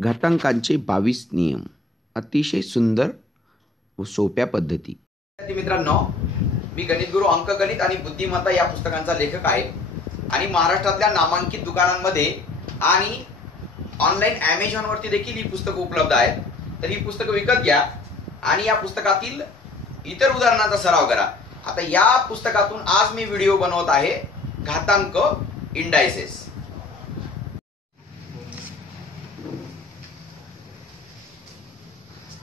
घातांकांचे 22 नियम, अतिशय सुंदर व सोप्या पद्धती. मित्रांनो, मी गणित गुरु, अंकगणित आणि बुद्धिमत्ता या पुस्तकांचा लेखक आहे आणि महाराष्ट्रातल्या नामांकित दुकानांमध्ये आणि ऑनलाईन अमेझॉन वरती देखील ही पुस्तकं उपलब्ध आहेत. तर ही पुस्तकं विकत घ्या आणि या पुस्तकातील इतर उदाहरणांचा सराव करा. आता या पुस्तकातून आज मी व्हिडिओ बनवत आहे घातांक इंडायसेस.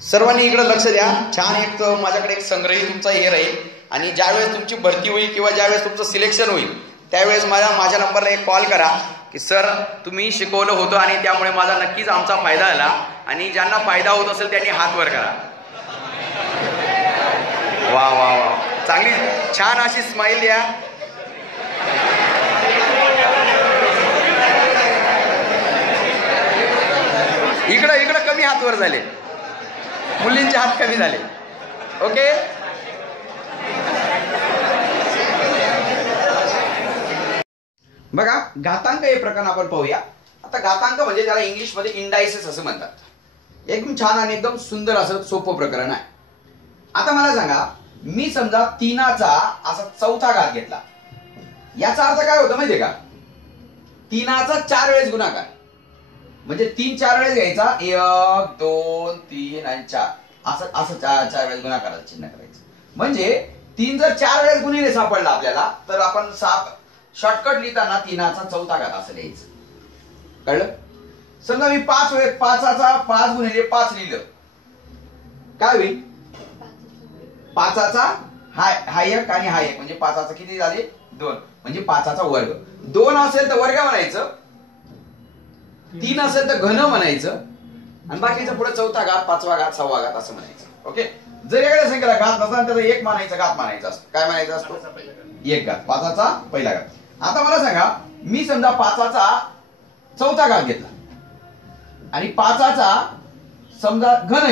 सर्वांनी इकडे लक्ष द्या. छान एक माझ्याकडे एक संग्रही तुमचा हेर आहे आणि ज्यावेळेस तुमची भरती होईल किंवा ज्यावेळेस तुमचं सिलेक्शन होईल त्यावेळेस माझ्या नंबरला एक कॉल करा की सर तुम्ही शिकवलं होतं आणि त्यामुळे माझा नक्कीच आमचा फायदा झाला. आणि ज्यांना फायदा होत असेल त्यांनी हात वर करा. वा वा वा, चांगली छान अशी स्माइल द्या. इकडं कमी हात वर झाले, मुलींचे हात कमी झाले. ओके, बघा घातांक हे प्रकरण आपण पाहूया. आता घातांक म्हणजे त्याला इंग्लिश मध्ये इंडायसेस असं म्हणतात. एकदम छान आणि एकदम सुंदर असं सोपं प्रकरण आहे. आता मला सांगा, मी समजा 3चा असा चौथा घात घेतला, याचा अर्थ काय होतं माहितीये का? 3चा 4 वेळेस गुणाकार, म्हणजे 3 4 वेळेस घ्यायचा, 1 2 3 आणि 4 असं 4 वेळेस गुणाकाराचं चिन्ह करायचं. म्हणजे 3 जर 4 वेळेस गुणिले सापडला आपल्याला तर आपण शॉर्टकट लिहिताना 3चा चौथा घात असं लिहायचं. कळलं? समजा मी 5 वेळेस 5चा 5 गुणिले 5 लिहिलं, काय होईल? 5चा हा एक आणि हा एक, म्हणजे 5चा किती झाले? 2, म्हणजे 5चा वर्ग. 2 असेल तर वर्ग म्हणायचं, 3 असेल तर घन म्हणायचं आणि बाकीचं पुढे चौथा घात, 5वा घात, 6वा घात असं म्हणायचं. ओके, जर एखाद्या संख्येला घात नसला त्याचा एक मानायचा, घात मानायचा असतो. काय मानायचा असतो? एक घात, 5चा पहिला घात. आता मला सांगा, मी समजा 5चा चौथा घात घेतला आणि 5चा समजा घन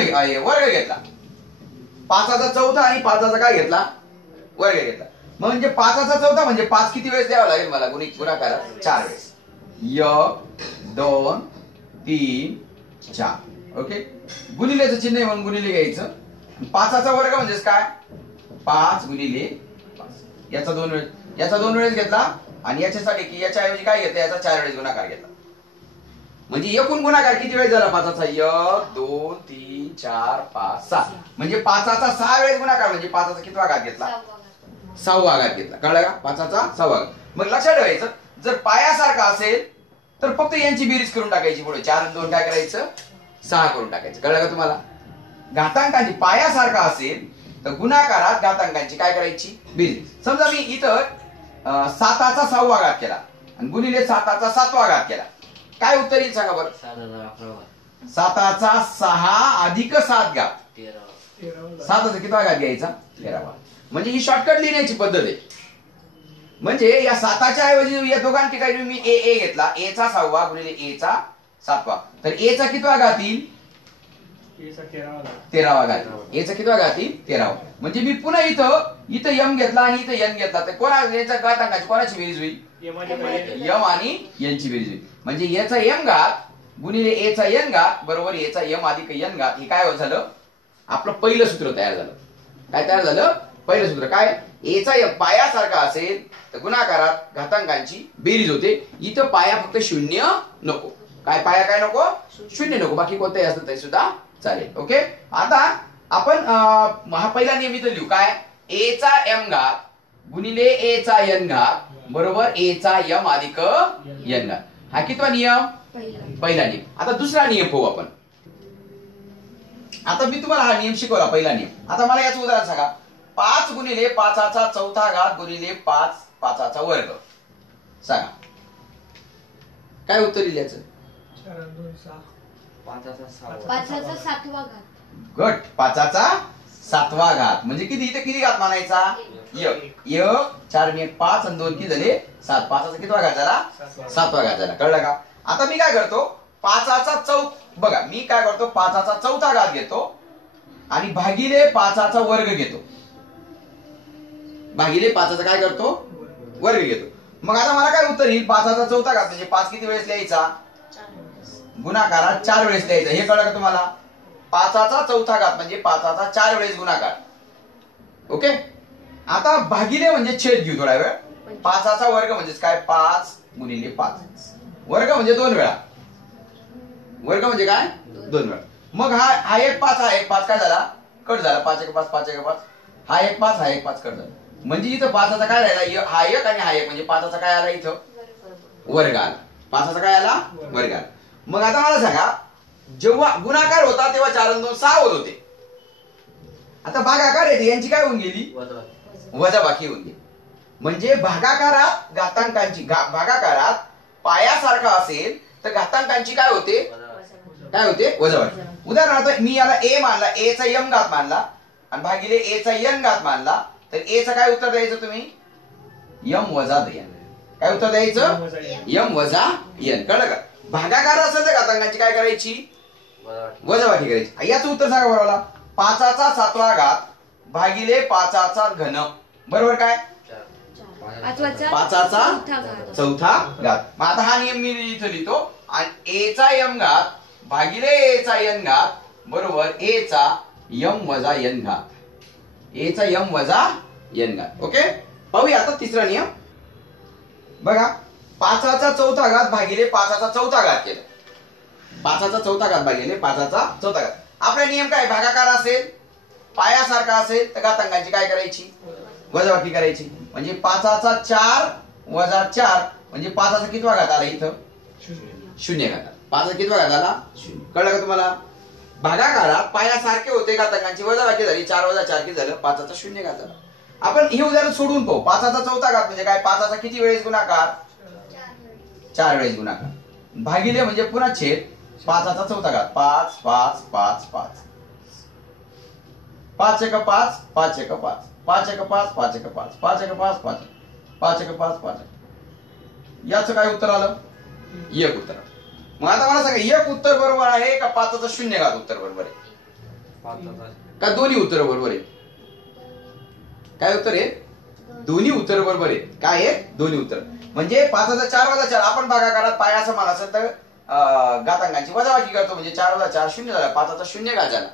वर्ग घेतला. 5चा चौथा आणि 5चा काय घेतला? वर्ग घेतला. म्हणजे 5चा चौथा म्हणजे 5 किती वेळेस द्यावा लागेल मला गुणाकारात? 4 वेळेस. 1 2 3 4. ओके, गुणिलेचं चिन्ह आहे म्हणून गुणिले घ्यायचं. 5चा वर्ग म्हणजेच काय? 5 गुणिले 5. याचा 2 वेळेस घेतला आणि याच्यासाठी की याच्याऐवजी काय घेतलं? याचा 4 वेळेस गुणाकार घेतला. म्हणजे एकूण गुणाकार किती वेळेस झाला 5चा? 1 2 3 4 5 6. म्हणजे 5चा 6 वेळेस गुणाकार, म्हणजे 5चा कितवा घात घेतला? 6वा घात घेतला. कळलं का? 5चा 6वा घात. मग लक्षात ठेवायचं, जर पायासारखा असेल तर फक्त यांची बेरीज करून टाकायची. पुढे 4 आणि 2 काय करायचं? 6 करून टाकायचं. कळलं का तुम्हाला? घातांकांची पायासारखा असेल तर गुणाकारात घातांकांची काय करायची? बेरीज. समजा मी इथं 7चा 6वा घात केला आणि गुणिले 7चा 7वा घात केला, काय उत्तर येईल सांगा बरं? 7चा 6 अधिक 7 घात, 7चा कितवा घात घ्यायचा? 13वा. म्हणजे ही शॉर्टकट लिहिण्याची पद्धत आहे. म्हणजे या 7च्या ऐवजी या दोघांची काही मी ए घेतला, एचा 6वा गुणिले एचा 7वा, तर एचा कितवा घात येईल? 13वा घात. एचा कितवा घात येईल? 13वा. म्हणजे मी पुन्हा इथं यम घेतला आणि इथं एन घेतला, तर कोणाचा घातांकाची कोणाची बेरीज होईल? यम आणि एनची बेरीज होईल. म्हणजे याचा एम घात गुणिले एचा एन घात बरोबर एचा यम अधिक एन घात. हे काय झालं? आपलं पहिलं सूत्र तयार झालं. काय तयार झालं? पहिलं सूत्र. काय? एचा यम पायासारखा असेल तर गुणाकारात घातांकांची बेरीज होते. इथं पाया फक्त 0 नको. काय पाया काय नको? 0 नको. बाकी कोणताही असलं तरी सुद्धा चालेल. ओके, आता आपण हा पहिला नियम इथं लिहू. काय? एचा एम घात गुणिले एचा एन घात बरोबर एचा यम अधिक एन घात. हा कितवा नियम? पहिला नियम. आता दुसरा नियम पाहू आपण. आता मी तुम्हाला हा नियम शिकवला, पहिला नियम. आता मला याचं उदाहरण सांगा. 5 गुणिले 5चा चौथा घात गुणिले 5चा वर्ग. सांगा काय उत्तर येईल याचं? 5चा 7वा घात. गट. 5चा 7वा घात म्हणजे किती? इथे किती घात मानायचा? 1. 4 आणि 1 5 आणि 2 किती झाले? 7. 5चा कितवा घात झाला? 7वा घात झाला. कळलं का? आता मी काय करतो? 5चा बघा मी काय करतो? 5चा चौथा घात घेतो आणि भागिले 5चा वर्ग घेतो. भागिले 5चा काय करतो? वर्ग घेतो. मग आता मला काय उत्तर येईल? 5चा चौथा घात म्हणजे 5 किती वेळेस लिहायचा? गुणाकारात 4 वेळेस लिहायचा. हे कळलं का तुम्हाला? 5चा चौथा घात म्हणजे 5चा 4 वेळेस गुणाकार. ओके. आता भागिले म्हणजे छेद घेऊ थोडा वेळ. 5चा वर्ग म्हणजेच काय? 5 गुणिले 5. वर्ग म्हणजे 2 वेळा. वर्ग म्हणजे काय? 2 वेळा. मग हा एक 5 हा एक 5 काय झाला? कट झाला. 5 एक 5 5 एक 5. हा एक 5 हा एक 5 कट झाला. म्हणजे इथं 5चा काय राहिला? हा एक आणि हा एक म्हणजे 5चा काय आला इथं? वर्ग आला. 5चा काय आला? वर्ग आला. मग आता मला सांगा, जेव्हा गुणाकार होता तेव्हा 4 आणि 2 6 होत होते. आता भागाकार येते, यांची काय होऊन गेली? वजाबाकी होऊन गेली. म्हणजे भागाकारात भागाकारात पायासारखा असेल तर घातांकांची काय होते? काय होते? वजाबाकी. उदाहरणार्थ मी याला ए मानला, ए चा यम घात मानला आणि भागिले ए चा यन घात मानला, तर ए चं काय उत्तर द्यायचं तुम्ही? यम वजा यन. काय उत्तर द्यायचं? यम वजा यन. कळलं का? भागाकार असेल तर घातांकांची काय करायची? वजाबाकी करायची. याचं उत्तर सांगा बरोबर मला. 5चा 7वा घात भागिले 5चा घन बरोबर काय? 5चा चौथा घात. मग आता हा नियम मी इथं लिहितो. आणि ए चा यम घात भागिले ए चा यन घात बरोबर ए चा यम वजा यन घात. ए चा यम वजा यन घात. ओके. पाहूया आता तिसरा नियम. बघा, 5चा चौथा घात भागिले 5चा चौथा घात केलं. 5चा चौथा घात भागिले 5चा चौथा घात. आपला नियम काय? भागाकार असेल, पायासारखा असेल तर घातांकांची काय करायची? वजाबाकी करायची. म्हणजे 5चा 4 वजा 4 म्हणजे 5चा कितवा घात आला इथं? 0 घात. 5चा कितवा घात आला? 0. कळलं का तुम्हाला? भागाकारात पायासारखे होते, घातांकांची वजाबाकी झाली. 4 वजा 4 किती झालं? 5चा 0 घात झाला. आपण हे उदाहरण सोडून पाहू. 5चा चौथा घात म्हणजे काय? 5चा किती वेळेस गुणाकार? 4 वेळेस गुणाकार. भागिले म्हणजे पुन्हा छेद 5चा चौथा घात. 5 5 5 5 5 एक 5 5 एक 5 5 एक 5 5 एक 5 5 एक 5 5 5 एक 5 5. याचं काय उत्तर आलं? एक उत्तर. मग आता मला सांगा, एक उत्तर बरोबर आहे का 5चा 0 घात उत्तर बरोबर आहे? का दोन्ही उत्तर बरोबर आहे? काय उत्तर आहे? दोन्ही उत्तर बरोबर आहे. काय आहे? दोन्ही उत्तर. म्हणजे 5चा 4 वजा 4 आपण भागाकारात पाया समान असेल तर घातांकांची वजाबाकी करतो. म्हणजे 4 वजा 4 0 झाला. 5चा 0 घात झाला.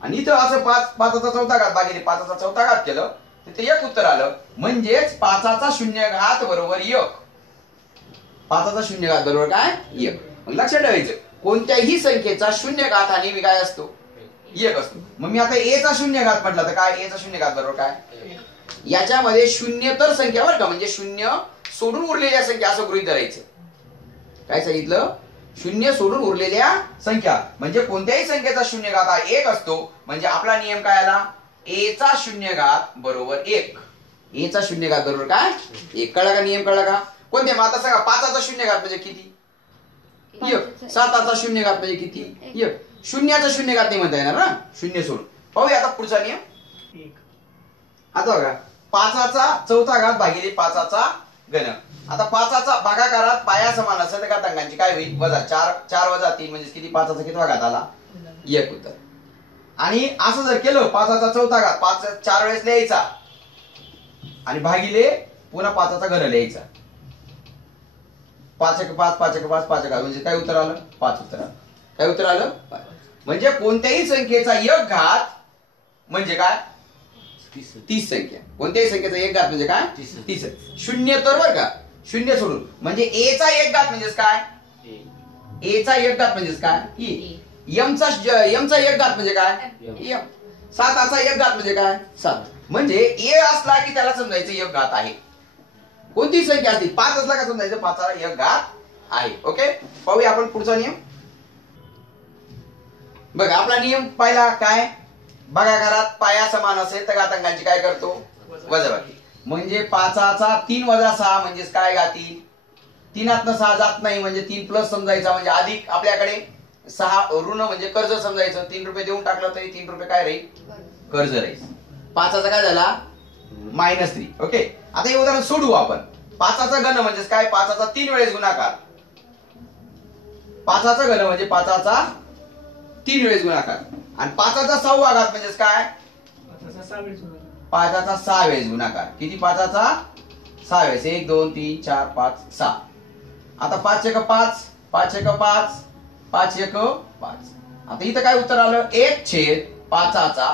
आणि इथं असं 5चा चौथा घात भागिले 5चा चौथा घात केलं तर ते एक उत्तर आलं. म्हणजेच 5चा 0 घात बरोबर 1. 5चा 0 घात बरोबर काय? 1. मग लक्षात ठेवायचं, कोणत्याही संख्येचा 0 घात हा नेहमी काय असतो? 1 असतो. मग मी आता ए चा 0 घात म्हटलं तर काय? ए चा 0 घात बरोबर काय? याच्यामध्ये 0 तर संख्या बरं का, म्हणजे 0 सोडून उरलेल्या संख्या असं गृहीत धरायचं. काय सांगितलं? 0 सोडून उरलेल्या संख्या म्हणजे कोणत्याही संख्येचा 0 घात हा 1 असतो. म्हणजे आपला नियम काय आला? ए चा 0 घात बरोबर 1. ए चा 0 घात बरोबर काय? 1. कळला का? नियम कळला का? कोणते? मग आता सांगा, 5चा 0 घात म्हणजे किती? 1. 7चा 0 घात म्हणजे किती? 1. 0चा 0 घात नाही म्हणता येणार ना, 0 सोडून. पाहूया आता पुढचा नियम. आता बघा, 5चा चौथा घात भागिले 5चा घन. आता 5चा भागाकारात पाया समान असेल तर घातांकांची काय होईल? वजा 4 वजा 3 म्हणजे किती? 5चा कितवा घात आला? 1 उत्तर. आणि असं जर केलं, 5चा चौथा घात 5 4 वेळेस लिहायचा आणि भागिले पुन्हा 5चा घन लिहायचा. 5 एक 5 5 एक 5 5 एक म्हणजे काय उत्तर आलं? 5 उत्तर आलं. काय उत्तर आलं? 5. म्हणजे कोणत्याही संख्येचा एक घात म्हणजे काय? 30 संख्या. कोणत्याही संख्येचा एक घात म्हणजे काय? 30. 0 तर बरं का, 0 सोडून. म्हणजे ए चा एक घात म्हणजेच काय? ए चा एक घात म्हणजेच काय? ए. यम चा एक घात म्हणजे काय? यम. 7चा एक घात म्हणजे काय? 7. म्हणजे ए असला की त्याला समजायचं एक घात आहे. कोणती संख्या असतील, 5 असला का समजायचं 5चा एक घात आहे. ओके. पाहूया आपण पुढचा नियम. बघा, आपला नियम पहिला काय? भागाकारात पाया समान असेल तर घातांकांची काय करतो? वजाबाकी. म्हणजे 5चा 3 वजा 6 म्हणजेच काय घातील? 3तनं 6 जात नाही म्हणजे 3 प्लस समजायचा. म्हणजे अधिक आपल्याकडे 6 ऋण म्हणजे कर्ज समजायचं. 3 रुपये देऊन टाकलं तरी 3 रुपये काय राहील? कर्ज राहील. 5चा काय झाला? -3. ओके. आता हे उदाहरण सोडवू आपण. 5चा घन म्हणजेच काय? 5चा 3 वेळेस गुणाकार. 5चा घन म्हणजे 5चा 3 वेळेस गुणाकार. आणि 5चा 6वा घात म्हणजेच काय? 5चा 6 वेळेस गुणाकार. किती? 5चा 6 वेळेस. 1 2 3 4 5 6. आता 5 एक 5 5 एक 5 5 1 5. आता इथं काय उत्तर आलं 1/5चा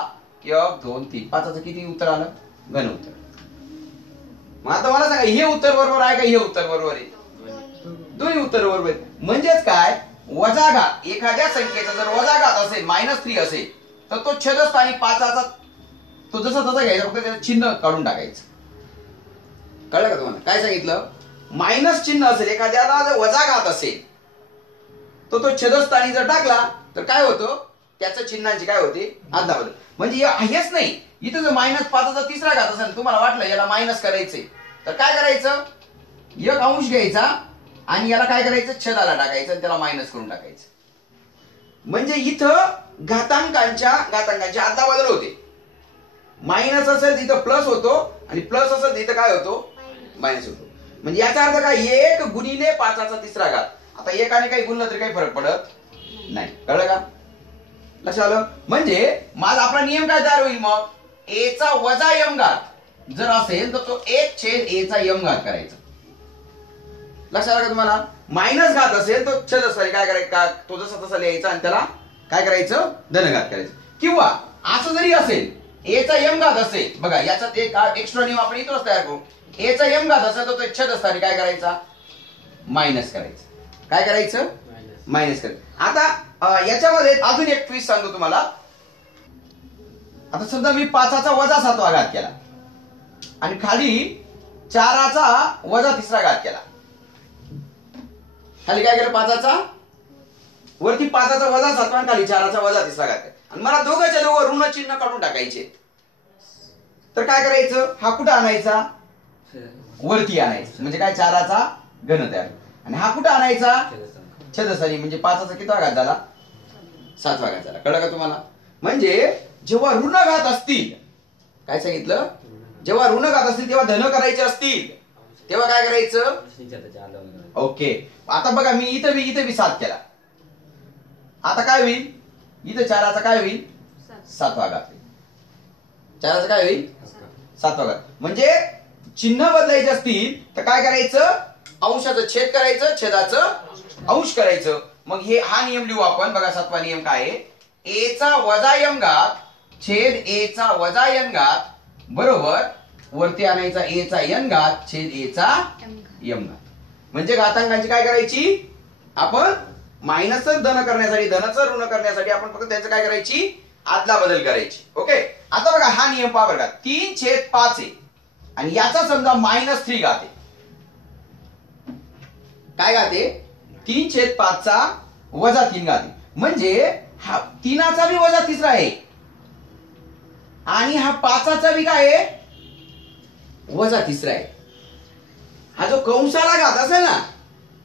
1 2 3 5चं किती उत्तर आलं घन उत्तर. मग आता मला सांगा हे उत्तर बरोबर आहे का हे उत्तर बरोबर आहे? दोन्ही उत्तर बरोबर आहेत. म्हणजेच काय वजा घात एखाद्या संख्येचा जर वजा घात असेल -3 असेल तर तो छेदस्थानी 5चा तो जसा तसा घ्यायचा फक्त त्याचं चिन्ह काढून टाकायचं. कळलं का तुम्हाला काय सांगितलं? मायनस चिन्ह असेल एखाद्याला जर वजा घात असेल तर तो छेदस्थानी जर टाकला तर काय होतं त्याच्या चिन्हांची काय होते अदलाबदल. म्हणजे हेच नाही इथं जर -5चा 3रा घात असेल तुम्हाला वाटलं याला मायनस करायचंय तर काय करायचं 1 अंश घ्यायचा आणि याला काय करायचं छेदाला टाकायचं आणि त्याला मायनस करून टाकायचं. म्हणजे इथं घातांकांच्या अदलाबदल होते. मायनस असेल तिथं प्लस होतो आणि प्लस असेल तिथं काय होतो मायनस होतो. म्हणजे याचा अर्थ काय 1 गुणिले 5चा 3रा घात. आता एकाने काही गुणलं तरी काही फरक पडत नाही. कळलं का? लक्षात आलं? म्हणजे माझा आपला नियम काय तयार होईल मग a चा वजा m घात जर असेल तर तो 1/a चा m घात करायचा. लक्षात आलं का तुम्हाला? मायनस घात असेल तर छेदस्थानी काय करायचं का तो जसा तसा लिहायचा आणि त्याला काय करायचं धनघात करायचं. किंवा असं जरी असेल a चा m घात असेल बघा याच्यात एक एक्स्ट्रा नियम आपण इथंच तयार करू. a चा m घात असेल तर तो छेदस्थानी काय करायचा मायनस करायचं. काय करायचं मायनस करायचं. आता याच्यामध्ये अजून एक ट्विस्ट सांगतो तुम्हाला. आता समजा मी 5चा वजा 7वा घात केला आणि खाली 4चा वजा 3रा घात केला. खाली काय केलं 5चा वरती 5चा वजा 7वा खाली 4चा वजा 3रा घात केला आणि मला दोघांच्या दोघं ऋण चिन्ह काढून टाकायचे. तर काय करायचं हा कुठं आणायचा वरती आणायचं म्हणजे काय 4चा घन तयार आणि हा कुठं आणायचा छेदस्थानी म्हणजे 5चा कितवा घात झाला 7वा घात झाला. कळलं का तुम्हाला? म्हणजे जेव्हा ऋण घात असतील काय सांगितलं जेव्हा ऋण घात असतील तेव्हा धन करायचे असतील तेव्हा काय करायचं ओके. आता बघा मी इथं बी 7 केला. आता काय होईल इथं 4चा काय होईल 7वा घात. 4चा काय होईल 7वा घात. म्हणजे चिन्ह बदलायचे असतील तर काय करायचं अंशाचं छेद करायचं छेदाचं अंश करायचं. मग हा नियम लिहू आपण. बघा 7वा नियम काय आहे a चा वजा m घात छेद a चा वजा n घात बरोबर वरती आणायचा a चा n घात छेद a चा m घात. म्हणजे घातांकांची काय करायची आपण मायनसच धन करण्यासाठी धनचं ऋण करण्यासाठी आपण फक्त त्यांचं काय करायची आदला बदल करायची. ओके. आता बघा हा नियम पहा बघा 3/5 आहे आणि याचा समजा -3 घात आहे. काय घाते 3/5चा वजा 3 घाते म्हणजे हा 3चा बी वजा 3रा आहे आणि हा 5चा बी काय आहे वजा 3रा आहे. हा जो कंसाला घात असेल ना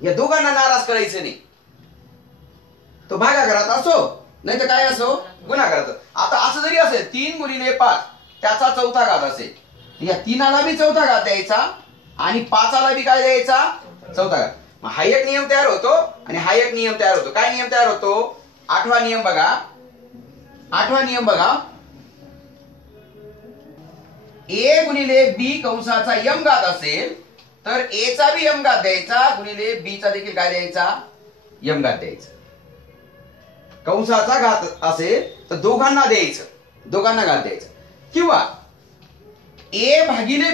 या दोघांना नाराज करायचं नाही. तो भागाकारात असो नाही तर काय असो गुणाकारात. आता असं जरी असेल 3 गुणिले 5 त्याचा 4था घात असेल या 3ला बी 4था घात द्यायचा आणि 5ला बी काय द्यायचा 4था घात. हा एक नियम तयार होतो आणि हा एक नियम तयार होतो. काय नियम तयार होतो 8वा नियम बघा. 8वा नियम बघा a गुणिले b कंसाचा m घात असेल तर a चा बी m घात द्यायचा गुणिले b चा देखील काय द्यायचा m घात द्यायचा. कंसाचा घात असेल तर दोघांना द्यायचं दोघांना घात द्यायचा. किंवा a भागिले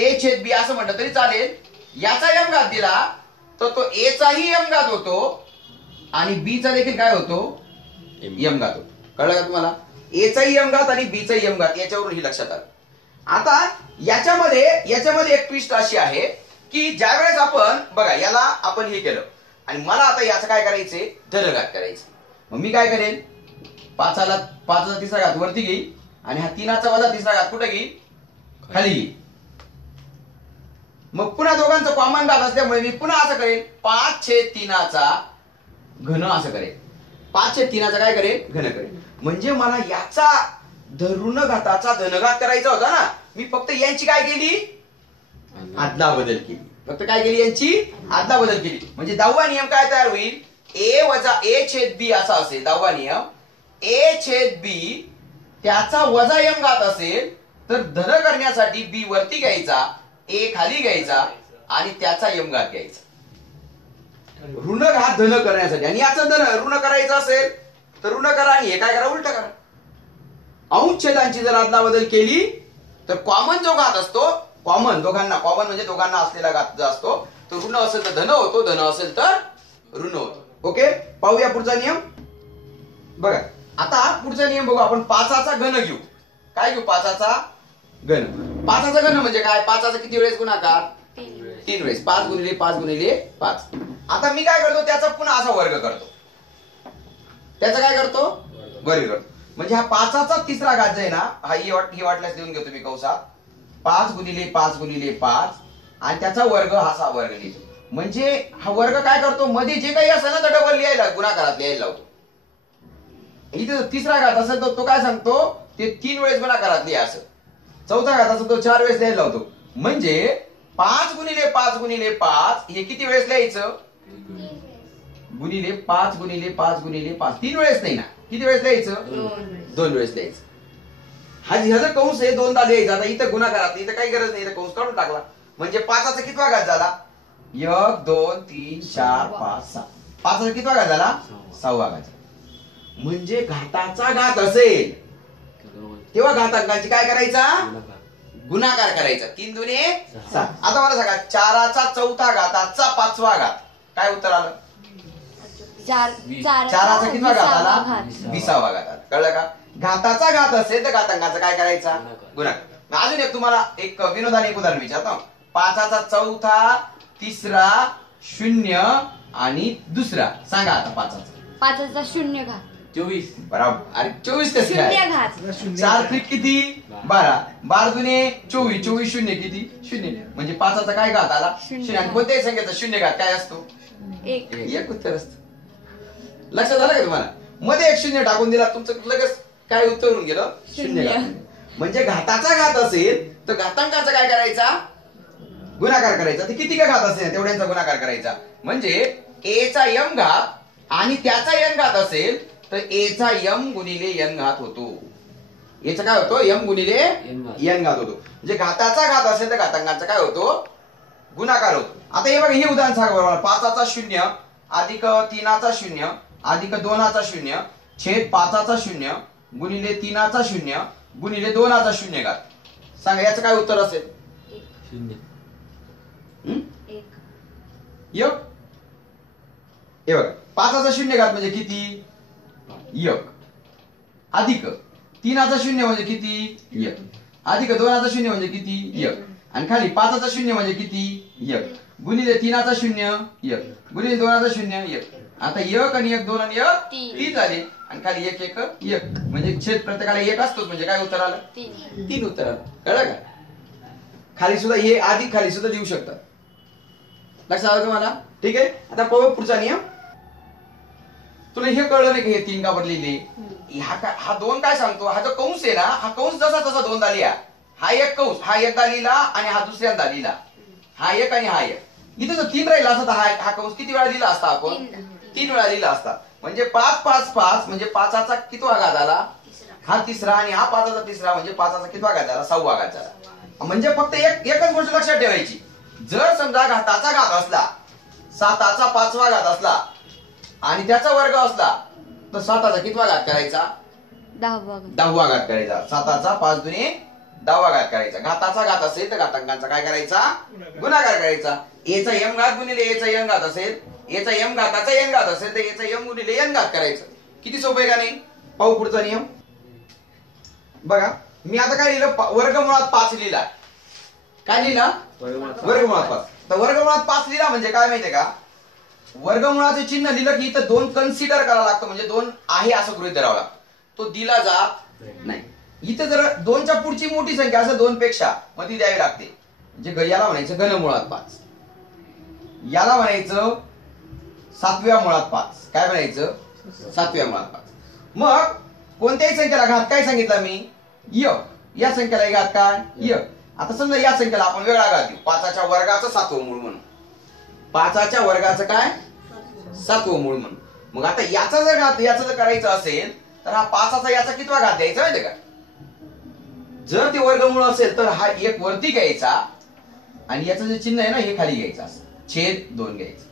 a छेद b असं म्हटलं तरी चालेल. याचा m घात दिला तर तो a चाही m घात होतो आणि b चा देखील काय होतो m घात होतो. कळलं का तुम्हाला? a चाही m घात आणि b चाही m घात याच्यावरून ही लक्षात आलं. आता याच्यामध्ये एक ट्विस्ट अशी आहे की ज्यावेळेस आपण बघा याला आपण हे केलं आणि मला आता याचं काय करायचंय धनघात करायचं. मग मी काय करेन 5चा 3रा घात वरती घेईल आणि हा 3चा वजा 3रा घात कुठे घेईल खाली घेईल. मग पुन्हा दोघांचं कॉमन घात असल्यामुळे मी पुन्हा असं करेन 5/3चा घन असं करेन. 5/3चा काय करेन घन करेन. म्हणजे मला याचा ऋण घाताचा धनघात करायचा होता ना मी फक्त यांची काय केली आदला बदल केली. फक्त काय केली यांची आदला बदल केली. म्हणजे 10वा नियम काय तयार होईल a छेद b असा असेल. 10वा नियम a छेद b त्याचा वजा m घात असेल तर धन करण्यासाठी b वरती घ्यायचा a खाली घ्यायचा आणि त्याचा m घात घ्यायचा. ऋण घात धन करण्यासाठी. आणि याचं धन ऋण करायचं असेल तर ऋण करा आणि हे काय करा उलट करा. अंश छेदांची जर अदला बदल केली तर कॉमन जो घात असतो, कॉमन म्हणजे दोघांना असलेला घात जो असतो तो ऋण असेल तर धन होतो, धन असेल तर ऋण होतो. ओके, पाहूया पुढचा नियम. बघा आता पुढचा नियम बघू आपण. पाचाचा घन घेऊ. काय घेऊ? पाचाचा घन. पाचाचा घन म्हणजे काय? पाचाचा किती वेळेस गुणाकार? 3 वेळेस. 5 गुणिले 5 गुणिले 5. आता मी काय करतो? त्याचा पुन्हा असा वर्ग करतो. त्याचा काय करतो? वर्ग करतो. म्हणजे हा पाचाचा तिसरा घात जो आहे ना, हा ही वाटल्यास लिहून घेतो मी कंसात. 5 गुणिले 5 गुणिले 5 आणि त्याचा वर्ग हा 6 वर्ग लिहितो. म्हणजे हा वर्ग काय करतो? मध्ये जे काही असेल ना तर डबल लिहायला, गुणाकारात लिहायला लावतो. इथे तिसरा घात असेल तर तो काय सांगतो? ते 3 वेळेस गुणाकारात लिहा असं. चौथा घात असेल तो 4 वेळेस लिहायला लावतो. म्हणजे 5 गुणिले 5 गुणिले 5 हे किती वेळेस लिहायचं? गुणिले 5 गुणिले 5 गुणिले 5. 3 वेळेस नाही ना. किती वेळेस लिहायचं? 2 वेळेस लिहायचं. हा जर कंस आहे दोनदा लिहायचा. आता इथं गुणाकारात इथं काही गरज नाही, इथं कंस काढून टाकला. म्हणजे 5चा कितवा घात झाला? 1 2 3 4 5 6. 5चा कितवा घात झाला? 6वा घात. म्हणजे घाताचा घात असेल तेव्हा घातांकांची काय करायचा? गुणाकार करायचा. 3 दुने 6. आता मला सांगा 4चा चौथा घाताचा 5वा घात काय उत्तर आलं? 4चा कितवा घात आला? 20वा घात आला. कळलं का? घाताचा घात असेल तर घातांकाचा काय करायचा? गुणाकार. अजून एक तुम्हाला एक विनोदाने एक उदाहरण विचारतो. 5चा चौथा, तिसरा, 0 आणि दुसरा. सांगा आता 5चा 0 घात 24. बरोबर. अरे 24 कसं 0 काय? घात 4 त्रिक किती? 12. 12 दुने 24. 24 शून्य किती? 0. म्हणजे 5चा काय घात आला? 0. आणि कोणत्याही संख्येचा 0 घात काय असतो? 1. एक उत्तर असतं. लक्षात आलं का तुम्हाला? मध्ये एक 0 टाकून दिला तुमचं लगेच काय उत्तर होऊन गेलं? 0 घात. म्हणजे घाताचा घात असेल तर घातांकाचा काय करायचा? गुणाकार करायचा. ते किती का घात असेल तेवढ्यांचा गुणाकार करायचा. म्हणजे a चा m घात आणि त्याचा n घात असेल तर a चा m गुणिले n घात होतो. याचा काय होतो? m गुणिले n घात होतो. म्हणजे घाताचा घात असेल तर घातांकाचा काय होतो? गुणाकार होतो. आता हे बघा, हे उदाहरण सांगा बरोबर. 5चा 0 अधिक 3चा 0 अधिक 2चा 0 छेद 5चा 0 गुणिले 3चा 0 गुणिले 2चा 0 घात. सांगा याचं काय उत्तर असेल? 0. एक. हे बघा 5चा 0 घात म्हणजे किती? 1 अधिक 3चा 0 म्हणजे किती? 1 अधिक 2चा 0 म्हणजे किती? 1 आणि खाली 5चा 0 म्हणजे किती? 1 गुणिले 3चा 0 1 गुणिले 2चा 0 1. आता 1 आणि 1 2 आणि 1 3 झाले आणि खाली 1 1 1 म्हणजे छेद प्रत्येकाला 1 असतोच. म्हणजे काय उत्तर आलं? 3 उत्तर आलं. कळलं का? खाली सुद्धा हे अधिक खाली सुद्धा देऊ शकतात. लक्षात आलं तुम्हाला? ठीक आहे. आता पाहू पुढचा नियम. तुला हे कळलं नाही की हे 3 का बदलेले? हा 2 काय सांगतो? हा जो कंस आहे ना, हा कंस जसा तसा 2दा लिहा. हा एक कंस हा एकदा लिहिला आणि हा दुसऱ्यांदा लिहिला. हा एक आणि हा एक. इथं जर 3 राहिला असता तर हा कंस किती वेळा लिहिला असता आपण? 3 वेळा लिहिला असता. म्हणजे 5 5 5 म्हणजे 5चा कितवा घात आला? हा तिसरा. आणि हा 5चा तिसरा म्हणजे 5चा कितवा घात आला? 6वा घात झाला. म्हणजे फक्त एकच गोष्ट लक्षात ठेवायची. जर समजा घाताचा घात असला 7चा 5वा घात असला आणि त्याचा वर्ग असला तर 7चा कितवा घात करायचा? 10वा घात करायचा. 7चा 5 दुने 10वा घात करायचा. घाताचा घात असेल तर घातांकांचा काय करायचा? गुणाकार करायचा. a चा m घात गुणिले a चा n घात असेल, a चा m घाताचा n घात असेल तर a चा m गुणिले n घात करायचं. किती सोपं आहे का नाही? पाहू पुढचा नियम. बघा मी आता काय लिहिलं? वर्गमुळात 5 लिहिला. काय लिहिला? वर्गमुळात 5. तर वर्गमुळात 5 लिहिला म्हणजे काय माहितीये का? वर्गमुळाचे चिन्ह लिहिलं की इथं 2 कन्सिडर करावं लागतं. म्हणजे 2 आहे असं गृहीत धरावं लागतं. तो दिला जात नाही. इथं जर 2च्या पुढची मोठी संख्या असं 2 पेक्षा मग ती द्यावी लागते. म्हणजे याला म्हणायचं घनमुळात 5, याला म्हणायचं 7व्या मुळात 5. काय म्हणायचं? 7व्या मुळात 5. मग कोणत्याही संख्येला घात काय सांगितला मी? 1. या संख्येला घात काय? 1. आता समजा या संख्येला आपण वेगळा घात देऊ. 5च्या वर्गाचं 7वं मूळ म्हणून. 5च्या वर्गाचं काय? 7वं मूळ म्हणून. मग आता याचा जर घात याचं जर करायचं असेल तर हा 5चा याचा कितवा घात द्यायचा माहिती का? जर ते वर्गमूळ असेल तर हा एक वरती घ्यायचा आणि याचं जे चिन्ह आहे ना हे खाली घ्यायचं असं. छेद 2 घ्यायचं.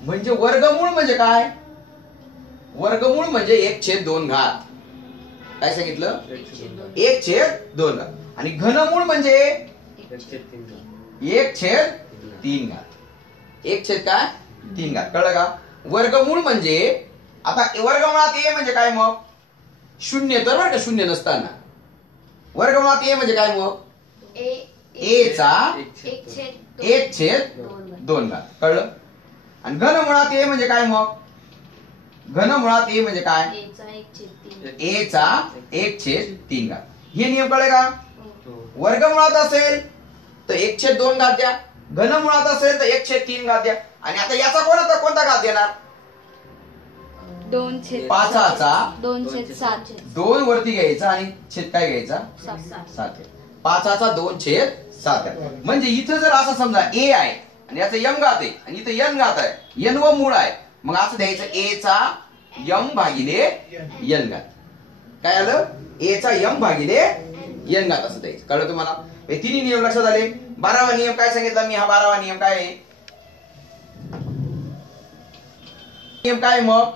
म्हणजे वर्गमूळ म्हणजे काय? वर्गमूळ म्हणजे 1/2 घात. काय सांगितलं? 1/2 घात. आणि घनमूळ म्हणजे 1/3 घात. 1/3 घात. कळलं का? वर्गमूळ म्हणजे आता वर्गमुळात ए म्हणजे काय मग? शून्य तर बरं का, शून्य नसताना वर्गमुळात ए म्हणजे काय मग? ए चा 1/2 घात. कळलं? आणि घनमुळात ए म्हणजे काय मग? घनमुळात ए म्हणजे काय? ए चा 1/3 घात. हे नियम कळले का? वर्गमुळात असेल तर 1/2 घात द्या, घनमुळात असेल तर 1/3 घात द्या. आणि आता याचा कोणता घात देणार? 5चा 2 वरती घ्यायचा आणि छेद काय घ्यायचा? 7. 5चा 2/7. म्हणजे इथं जर असं समजा ए आहे आणि याचा यम घात आहे आणि इथं एन घात आहे, एन व मूळ आहे, मग असं द्यायचं ए चा यम भागिले एन घात. काय आलं? ए चा यम भागिले एन घात असं द्यायचं. कळलं तुम्हाला? हे तिन्ही नियम लक्षात आले. 12वा नियम काय सांगितला मी? हा 12वा नियम काय आहे? नियम काय मग?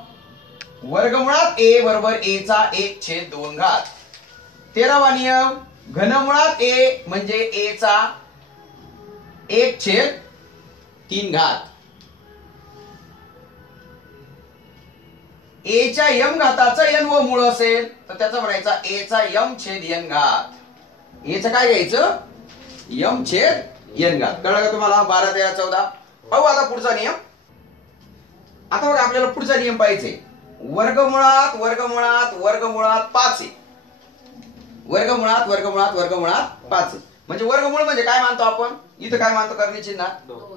वर्गमुळात ए बरोबर ए चा 1/2 घात. 13वा नियम घनमुळात ए म्हणजे ए चा 1/3 घात. ए च्या यम घाताचा एन व मूळ असेल तर त्याचा म्हणायचा ए चा यम छेद एन घात. ए चं काय घ्यायचं? यम छेद एन घात. कळलं का तुम्हाला? 12, 13, 14. पाहू आता पुढचा नियम. आता बघा आपल्याला पुढचा नियम पाहिजे. वर्गमुळात 5 आहे. वर्गमुळात 5 आहे. म्हणजे वर्गमूळ म्हणजे काय मानतो आपण? इथं काय मानतो? करणी चिन्ह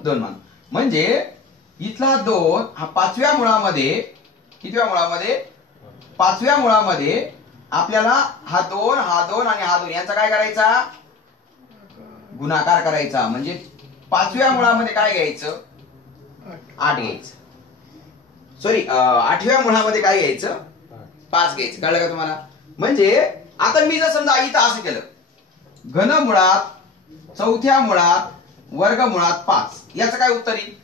2 मानतो. म्हणजे इथला 2 हा 5व्या मुळामध्ये, कितव्या मुळामध्ये? 5व्या मुळामध्ये आपल्याला हा 2 आणि हा 2 यांचा काय करायचा? गुणाकार करायचा. म्हणजे 5व्या मुळामध्ये काय घ्यायचं? 8 घ्यायचं. सॉरी 8व्या मुळामध्ये काय घ्यायचं? 5 घ्यायचं. कळलं का तुम्हाला? म्हणजे आता मी जर समजा इथं असं केलं, घनमुळात 4थ्या मुळात वर्गमुळात 5, याचं काय उत्तर येईल?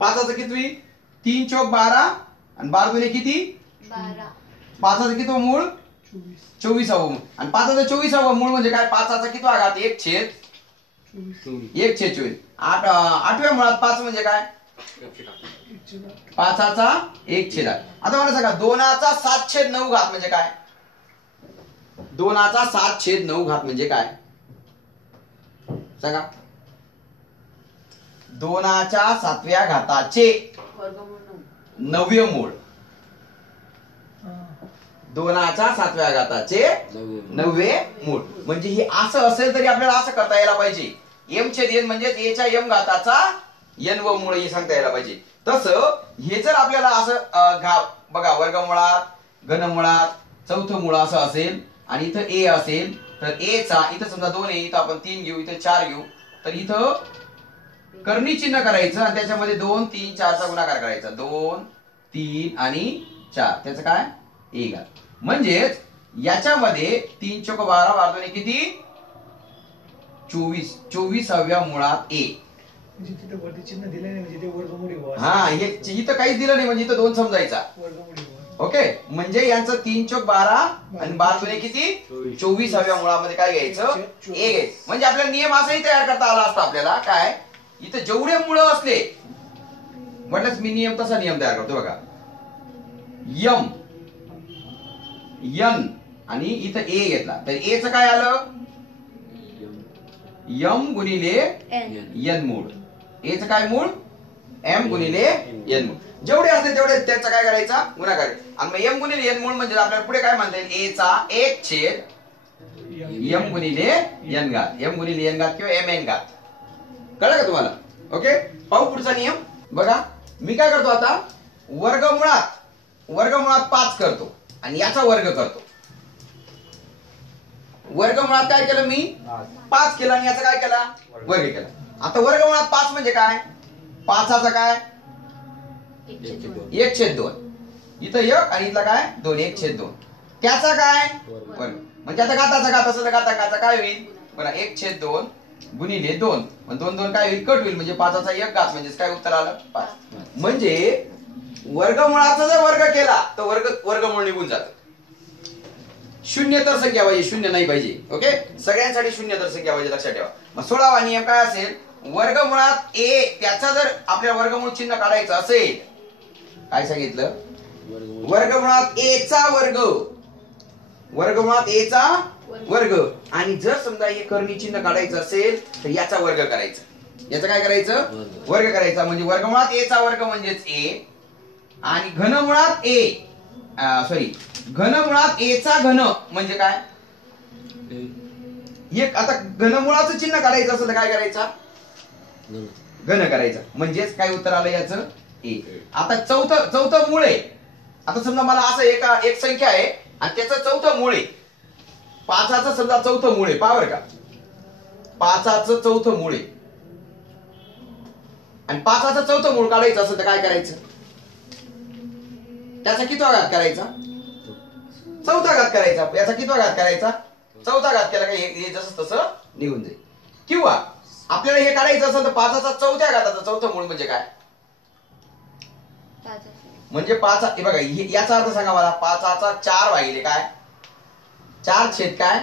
5चं किती? 3 चौक 12 आणि 12 दुने किती? 12. 5चं किती मूळ? 24वा मूळ. आणि 5चं 24वा मूळ म्हणजे काय? 5चा कितवा घात? 1/24. 8व्या मुळात 5 म्हणजे काय? 5चा 1/8. आता मला सांगा 2चा 7/9 घात म्हणजे काय? 2चा 7/9 घात म्हणजे काय? सांगा. 2च्या 7व्या घाताचे 9वे मूळ. 2च्या 7व्या घाताचे 9वे मूळ. म्हणजे हे असं असेल तरी आपल्याला असं करता यायला पाहिजे. एम छेद एन म्हणजे ए च्या एम घाताचा एन व मूळ हे सांगता यायला पाहिजे. तसं हे जर आपल्याला असं बघा वर्गमुळात, घनमुळात, 4थं मूळ असं असेल आणि इथं ए असेल तर ए चा इथं समजा 2 आहे, इथं आपण 3 घेऊ, इथं 4 घेऊ, तर इथं कर्णी चिन्ह करायचं आणि त्याच्यामध्ये 2, 3, 4 चा गुणाकार करायचा. 2, 3 आणि 4 त्याचं काय? ए घात. म्हणजेच याच्यामध्ये 3 चौक 12, 12 दुने किती? 24. 24व्या मुळात ए. म्हणजे तिथे वरती चिन्ह दिलं नाही, म्हणजे ते वर्गमूळ आहे. हा, हे इथं काहीच दिलं नाही म्हणजे इथं 2 समजायचा. वर्गमूळ आहे. ओके. म्हणजे यांचं 3 चौक 12 आणि 12 दुने किती? 24व्या मुळामध्ये काय घ्यायचं? ए घ्यायचं. म्हणजे आपल्याला नियम असाही तयार करता आला असता आपल्याला. काय? इथं जेवढे मुळ असले म्हटलंच मी नियम तसा नियम तयार करतो बघा. यम यन आणि इथं ए घेतला तर ए चं काय आलं? यम गुणिले एन मूळ. ए चं काय मूळ? एम गुणिले एन मूळ. जेवढे असले तेवढे त्याचा काय करायचा? गुणाकार. आणि मग एम गुणिले एन मूळ म्हणजे आपल्याला पुढे काय म्हणता येईल? ए चा 1/m गुणिले एन घात. एम गुणिले एन घात किंवा एम एन घात. कळलं का तुम्हाला? ओके. पाहू पुढचा नियम. बघा मी काय करतो आता? वर्गमुळात 5 करतो आणि याचा वर्ग करतो. वर्गमुळात काय केलं मी? 5 केला आणि याचा काय केला? वर्ग केला. आता वर्गमुळात 5 म्हणजे काय? 5चा काय? 1/2. इथं 1 आणि इथला काय? 2. 1/2. त्याचा काय? वर्ग. म्हणजे आता घाताचा घात असेल तर घाताचा काय होईल? बघा 1/2 गुणिले 2, मग 2 2 काय होईल? कट होईल, म्हणजे 5चा 1 घात म्हणजेच काय उत्तर आलं? 5. म्हणजे वर्गमुळाचा जर वर्ग केला तर वर्गमूळ निघून जातं. शून्य तर संख्या पाहिजे, शून्य नाही पाहिजे. ओके, सगळ्यांसाठी शून्य तर संख्या पाहिजे, लक्षात ठेवा. मग 16वा नियम काय असेल? वर्गमुळात a त्याचा जर आपल्या वर्गमूळ चिन्ह काढायचं असेल, काय सांगितलं? वर्गमुळात a चा वर्ग, वर्गमुळात a चा वर्ग. आणि जर समजा हे कर्णी चिन्ह काढायचं असेल तर याचा वर्ग करायचा. याचा काय करायचं? वर्ग करायचा. म्हणजे वर्गमुळात a चा वर्ग म्हणजेच a, आणि घनमुळात घनमुळात a चा घन म्हणजे काय? एक आता घनमुळाचं चिन्ह काढायचं असेल तर काय करायचा? घन करायचा. म्हणजेच काय उत्तर आलं याचं? a. आता चौथं मूळ आहे. आता समजा मला असं एक संख्या आहे आणि त्याचं चौथं मूळ आहे. 5चं समजा चौथं मूळ आहे, पहा बरं का, 5चं चौथं मूळ आहे आणि 5चं चौथं मूळ काढायचं असेल तर काय करायचं? त्याचा कितवा घात करायचा? चौथा घात करायचा. याचा कितवा घात करायचा? चौथा घात केला काय हे जसं तसं निघून जाईल. किंवा आपल्याला हे काढायचं असेल तर 5चा चौथ्या घाताचा चौथं मूळ म्हणजे काय? म्हणजे 5 हे बघा, याचा अर्थ सांगा मला. 5चा 4 भागिले काय? 4 छेद काय?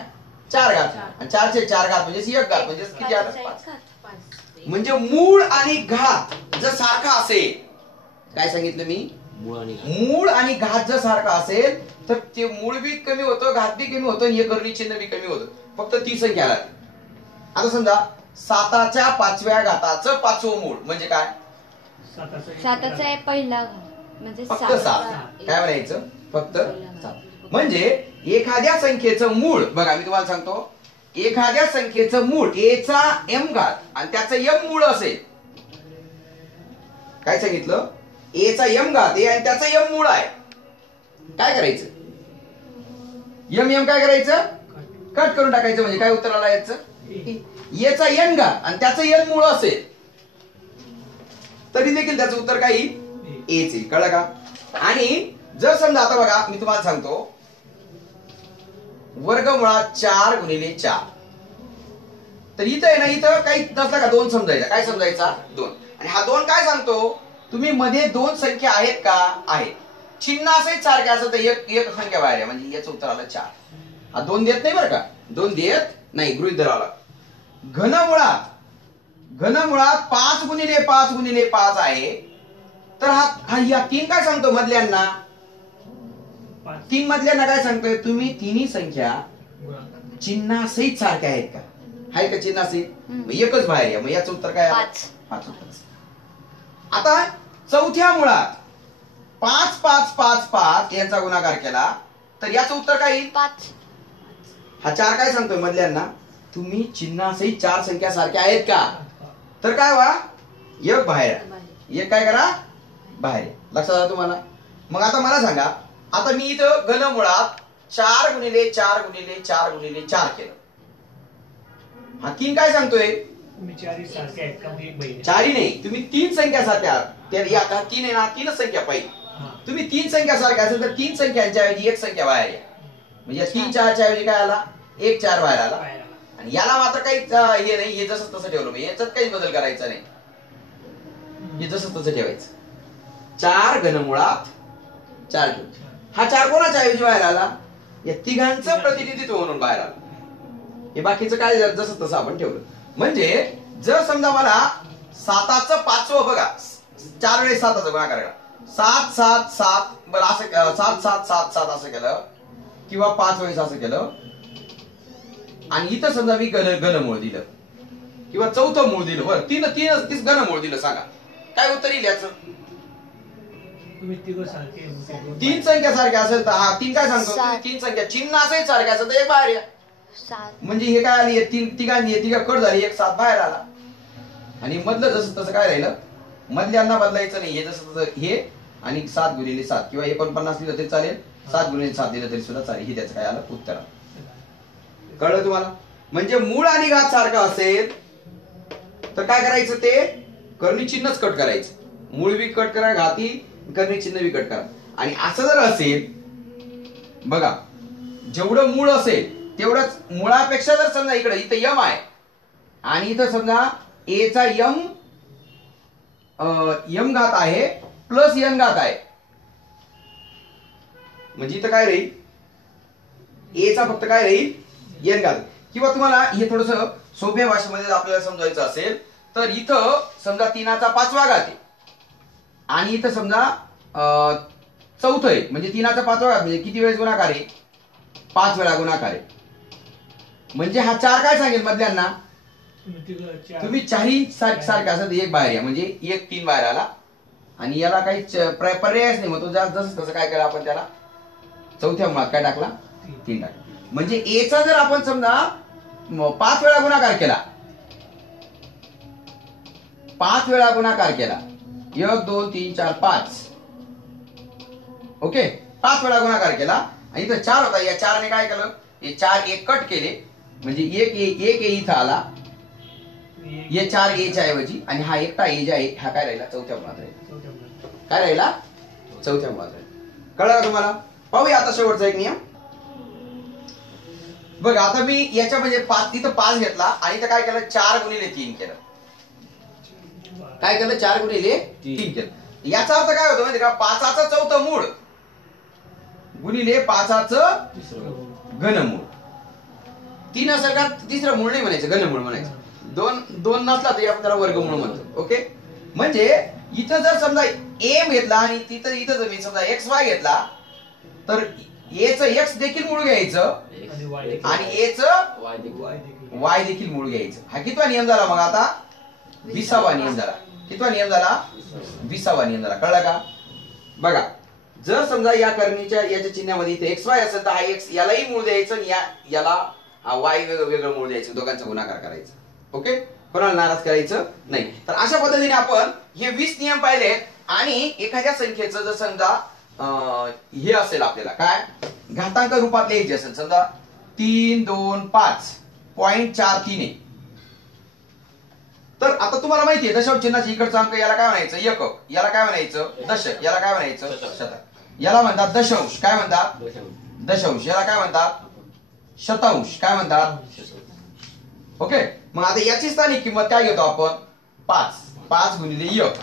4 घात. आणि 4 छेद 4 घात म्हणजे 1 घात, म्हणजे किती आलं? 5. म्हणजे मूळ आणि घात जर सारखा असेल, काय सांगितलं मी? मूळ आणि घात जर सारखा असेल तर ते मूळ बी कमी होतं, घात बी कमी होतं, आणि हे कर्णी चिन्ह बी कमी होतं. फक्त ती संख्या आला. आता समजा 7च्या 5व्या घाताचं 5वं मूळ म्हणजे काय? 7चा पहिला घात म्हणजे फक्त 7. 7. काय म्हणायचं? फक्त 7. म्हणजे एखाद्या संख्येचं मूळ, बघा मी तुम्हाला सांगतो, एखाद्या संख्येचं मूळ a चा m घात आणि त्याचं m मूळ असेल. काय सांगितलं? a चा m घात आहे आणि त्याचं m मूळ आहे. काय करायचं? m काय करायचं? कट करून टाकायचं. म्हणजे काय उत्तर आलं याचं? a चा n घात आणि त्याचं n मूळ असेल तरी देखील त्याचं उत्तर काय येईल? a च. कळलं का? आणि जर समजा आता बघा मी तुम्हाला सांगतो, वर्गमुळात 4 गुणिले 4, तर इथं आहे ना, इथं काही नसला का 2 समजायचा. काय समजायचा? 2. आणि हा 2 काय सांगतो? तुम्ही मध्ये 2 संख्या आहेत का? आहेत. चिन्ह असेच सारखे असेल तर एक संख्या बाहेर आहे, म्हणजे याचं उत्तर आलं 4. हा 2 देत नाही बरं का, 2 देत नाही, गृहीत धरावा. घनमुळात 5 गुणिले 5 गुणिले 5 आहे, तर हा 3 काय सांगतो? मधल्यांना 3 मधल्यांना काय सांगतोय? तुम्ही तिन्ही संख्या चिन्हासहित सारख्या आहेत का? आहे का चिन्हासहित? एकच बाहेर आहे, मग याचं उत्तर काय? 5 उत्तर. आता चौथ्या मुळात 5 5 5 5 यांचा गुणाकार केला तर याचं उत्तर काय येईल? 5. हा 4 काय सांगतोय? मधल्यांना तुम्ही चिन्हासहित 4 संख्या सारख्या आहेत का? तर काय व्हा? एक बाहेर, एक काय करा? बाहेर. लक्षात आलं तुम्हाला? मग आता मला सांगा, आता मी इथं घनमुळात 4 गुणिले 4 गुणिले 4 गुणिले 4 केलं. हा 3 काय सांगतोय? तुम्ही 4 सारखे आहेत का? मग एक बहीण आहे. 4 नाही, तुम्ही 3 संख्या सारख्या आहात. तर आता 3 आहे ना, 3च संख्या पाहिजे. तुम्ही 3 संख्या सारख्या असेल तर 3 संख्यांच्या ऐवजी एक संख्या बाहेर आहे. म्हणजे 3 4 च्या ऐवजी काय आला? 1 4 बाहेर आला. आणि याला मात्र काही हे नाही, हे जसं तसं ठेवलं. याच्यात काहीच बदल करायचा नाही, हे जसं तसं ठेवायचं. 4 घनमुळात 4 घेऊ. हा 4 कोणाच्या ऐवजी बाहेर आला? या तिघांचं प्रतिनिधित्व म्हणून बाहेर आलं. हे बाकीचं काय जसं तसं आपण ठेवलं. म्हणजे जर समजा मला 7चं 5वं बघा, 4 वेळेस 7चा गुणाकार करा, 7 7 7, बरं असं 7 7 7 7 असं केलं, किंवा 5 वेळेस असं केलं, आणि इथं समजा मी घनमूळ दिलं किंवा चौथं मूळ दिलं, बरं 3 घनमूळ दिलं, सांगा काय उत्तर येईल याचं? तुम्ही तिघं सारखे 3 संख्या सारख्या असेल तर हा 3 काय सांगतो? 3 संख्या चिन्ह असेल सारख्या असेल तर एक बाहेर या. 7. म्हणजे हे काय आली? तिघा कट झाली, एक 7 बाहेर आला. आणि मधलं जसं तसं काय राहिलं? मधल्यांना बदलायचं नाही, हे जसं तसं हे, आणि 7 गुणिले 7 किंवा 49 लिहिलं तरी चालेल, 7 गुणिले 7 दिलं तरी सुद्धा चालेल. हे त्याचं काय आलं? उत्तर आलं. कळलं तुम्हाला? म्हणजे मूळ आणि घात सारखा असेल तर काय करायचं? ते कर्णी चिन्हच कट करायचं. मूळ बी कट करा, घाती कर्णी चिन्ह बी कट करा. आणि असं जर असेल, बघा जेवढं मूळ असेल तेवढंच, मुळापेक्षा जर समजा इकडे इथं यम आहे, आणि इथं समजा ए चा यम घात आहे प्लस एन घात आहे, म्हणजे इथं काय राहील, ए चा फक्त काय राहील एन घात. किंवा तुम्हाला हे थोडस सोप्या भाषेमध्ये आपल्याला समजायचं असेल तर इथं समजा 3चा 5वा घात आहे आणि इथं समजा चौथं आहे, म्हणजे 3चा 5वा घात म्हणजे किती वेळेस गुणाकार आहे, 5 वेळा गुणाकार आहे. म्हणजे हा 4 काय सांगेल मधल्यांना, तुम्ही चारही सारखे असत एक बाहेर या, म्हणजे एक 3 बाहेर आला आणि याला काही पर्यायच नाही. मग तो जसं तसं काय केलं आपण, त्याला चौथ्या मुळात काय टाकला, 3 टाकला. म्हणजे ए चा जर आपण समजा 5 वेळा गुणाकार केला, 5 वेळा गुणाकार केला, 1 2 3 4 5, ओके, 5 वेळा गुणाकार केला आणि इथं 4 होता, या 4ने काय केलं, हे 4 एक कट केले, म्हणजे एक ए इथं आला, हे 4 ए च्या ऐवजी, आणि हा एकटा ए जे आहे हा काय राहिला, चौथ्या मुळात राहिला. काय राहिला, चौथ्या मुळात राहिला. कळलं का तुम्हाला? पाहूया आता शेवटचा एक नियम. बघ आता मी याच्या म्हणजे 5 तिथं 5 घेतला आणि इथं काय केलं, 4 गुणिले 3 केलं. काय केलं, 4 गुणिले 3 केलं. याचा अर्थ काय होतो माहिती का, 5चं चौथं मूळ गुणिले 5चं घनमूळ. 3 असेल का तिसरं मूळ नाही म्हणायचं, घनमूळ म्हणायचं. दोन नसला तरी आपण त्याला वर्गमूळ म्हणतो. ओके, म्हणजे इथं जर समजा एम घेतला आणि इथं जर मी समजा एक्स वाय घेतला तर ए च एक्स देखील मूळ घ्यायचं आणि ए च वाय देखील मूळ घ्यायचं. हा कितवा नियम झाला मग आता, 20वा नियम झाला. कितवा नियम झाला, 20वा नियम झाला. कळला का? बघा, जर समजा या करणीच्या याच्या चिन्हामध्ये इथे एक्स वाय असेल तर हा एक्स यालाही मूळ द्यायचं आणि याला वाय वेगळं मूळ द्यायचं, दोघांचा गुणाकार करायचा. ओके, कोणाला नाराज करायचं नाही. तर अशा पद्धतीने आपण हे 20 नियम पाहिले. आणि एखाद्या संख्येचं जर समजा हे असेल आपल्याला काय घातांक रूपात लिहायचे असेल, समजा 3 2 5.43 तर आता तुम्हाला माहितीये दशांश चिन्हाच्या इकडचा अंक याला काय म्हणायचं, एकक, याला काय म्हणायचं दशक, याला काय म्हणायचं शतक, याला म्हणतात दशांश, काय म्हणतात दशांश, याला काय म्हणतात शतांश, काय म्हणतात. ओके, मग आता याची स्थानिक किंमत काय घेतो आपण, 5 गुणिले 1.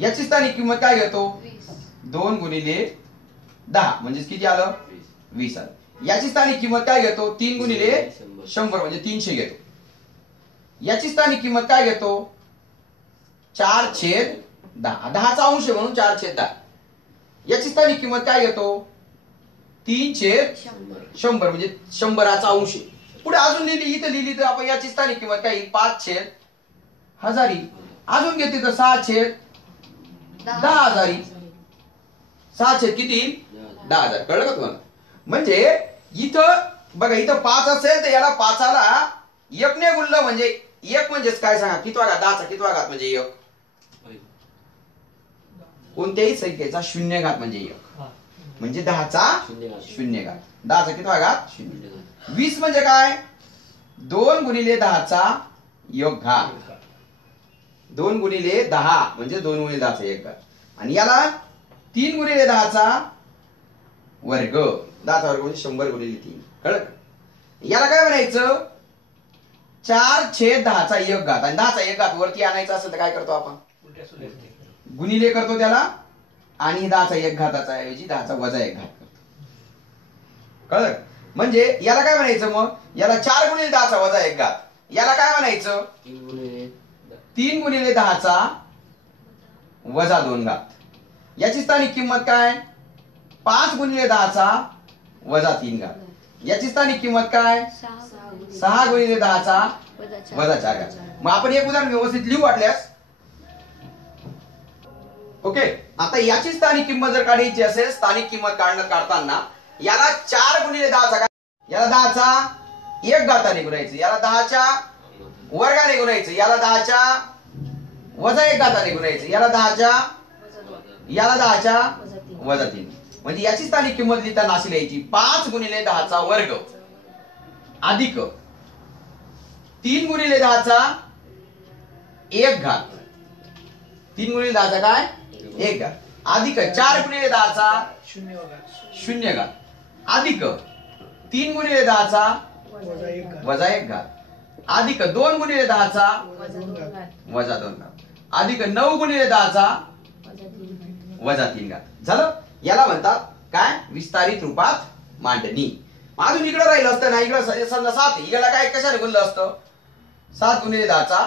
याची स्थानिक किंमत काय घेतो, 2 गुणिले 10 म्हणजे किती आलं, 20 आलं. याची स्थानिक किंमत काय घेतो, 3 गुणिले 100 म्हणजे 300 घेतो. याची स्थानिक किंमत काय घेतो, 4/10, 10चा अंश म्हणून 4/10. याची स्थानिक किंमत काय घेतो, 3/100 म्हणजे 100चा अंश. पुढे अजून लिहिली, इथे लिहिली तर आपण याची स्थानिक किंमत काय येईल, 5/1000. अजून घेतली तर 6/10,000. 6 किती, 10,000. कळलं का तुम्हाला? म्हणजे इथं बघा, इथं 5 असेल तर याला 5ला 1ने गुणलं म्हणजे 1 म्हणजेच काय सांगा, कितवा घात, 10चा कितवा घात म्हणजे 1. कोणत्याही संख्येचा 0 घात म्हणजे 1, म्हणजे 10चा 0 घात. 10चा कितवा घात 0. 20 म्हणजे काय, 2 गुणिले 10चा 1 घात. 2 गुणिले 10 म्हणजे 2 गुणिले 10चा 1 घात. आणि याला 3 गुणिले 10चा वर्ग, 10चा वर्ग म्हणजे 100 गुणिले 3. कळलं? याला काय म्हणायचं, 4/10चा 1 घात. आणि 10चा 1 घात वरती आणायचा असेल तर काय करतो आपण, गुणिले करतो त्याला, आणि 10चा 1 घाताचा ऐवजी 10चा वजा 1 घात करतो. कळलं? म्हणजे याला काय म्हणायचं मग, याला 4 गुणिले 10चा वजा 1 घात. याला काय म्हणायचं, 3 गुणिले 10चा वजा 2 घात. याची स्थानिक किंमत काय, 5 गुणिले 10चा वजा 3 घात. याची स्थानिक किंमत काय, 6 गुणिले 10चा वजा 4 घात. मग आपण एक उदाहरण व्यवस्थित लिहू वाटल्यास. ओके, आता याची स्थानिक किंमत जर काढायची असेल, स्थानिक किंमत काढताना याला 4 गुणिले 10चा, याला 10चा 1 घाताने गुणायचं, याला 10च्या वर्गाने गुणायचं, याला 10च्या वजा 1 घाताने गुणायचं, याला 10च्या वजा 3. म्हणजे याची स्थानिक किंमत लिहिताना अशी लिहायची, 5 गुणिले 10चा वर्ग अधिक 3 गुणिले 10चा 1 घात. 3 गुणिले 10चा काय 1 घात अधिक 4 गुणिले 10चा 0 घात अधिक 3 गुणिले 10चा वजा 1 घात. अधिक 2 गुणिले 10चा वजा 2 घात अधिक 9 गुणिले 10चा वजा 3 घात झालं. याला म्हणतात काय विस्तारित रूपात मांडणी. अजून इकडे राहिलं असतं ना, इकडे समजा 7 इकडे काय कशाने गुणलं असतं 7 गुणिले 10चा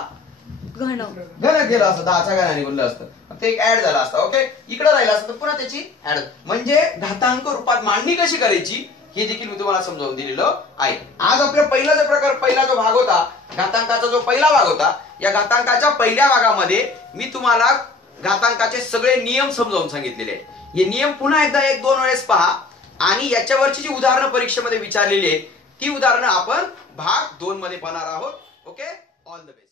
घन घन केलं असतं 10च्या घनाने गुणलं असतं ते एक ऍड झालं असतं. ओके इकडे राहिलं असतं पुन्हा त्याची ऍड म्हणजे घातांक रूपात मांडणी कशी करायची हे देखील मी तुम्हाला समजावून दिलेलं आहे. आज आपल्या पहिला जो प्रकार पहिला जो भाग होता घातांकाचा जो पहिला भाग होता या घातांकाच्या पहिल्या भागामध्ये मी तुम्हाला घातांकाचे सगळे नियम समजावून सांगितलेले आहेत. हे नियम पुन्हा एकदा 1-2 वेळेस पहा आणि याच्यावरची जी उदाहरणं परीक्षेमध्ये विचारलेली आहेत ती उदाहरणं आपण भाग 2 मध्ये पाहणार आहोत. Okay all the best.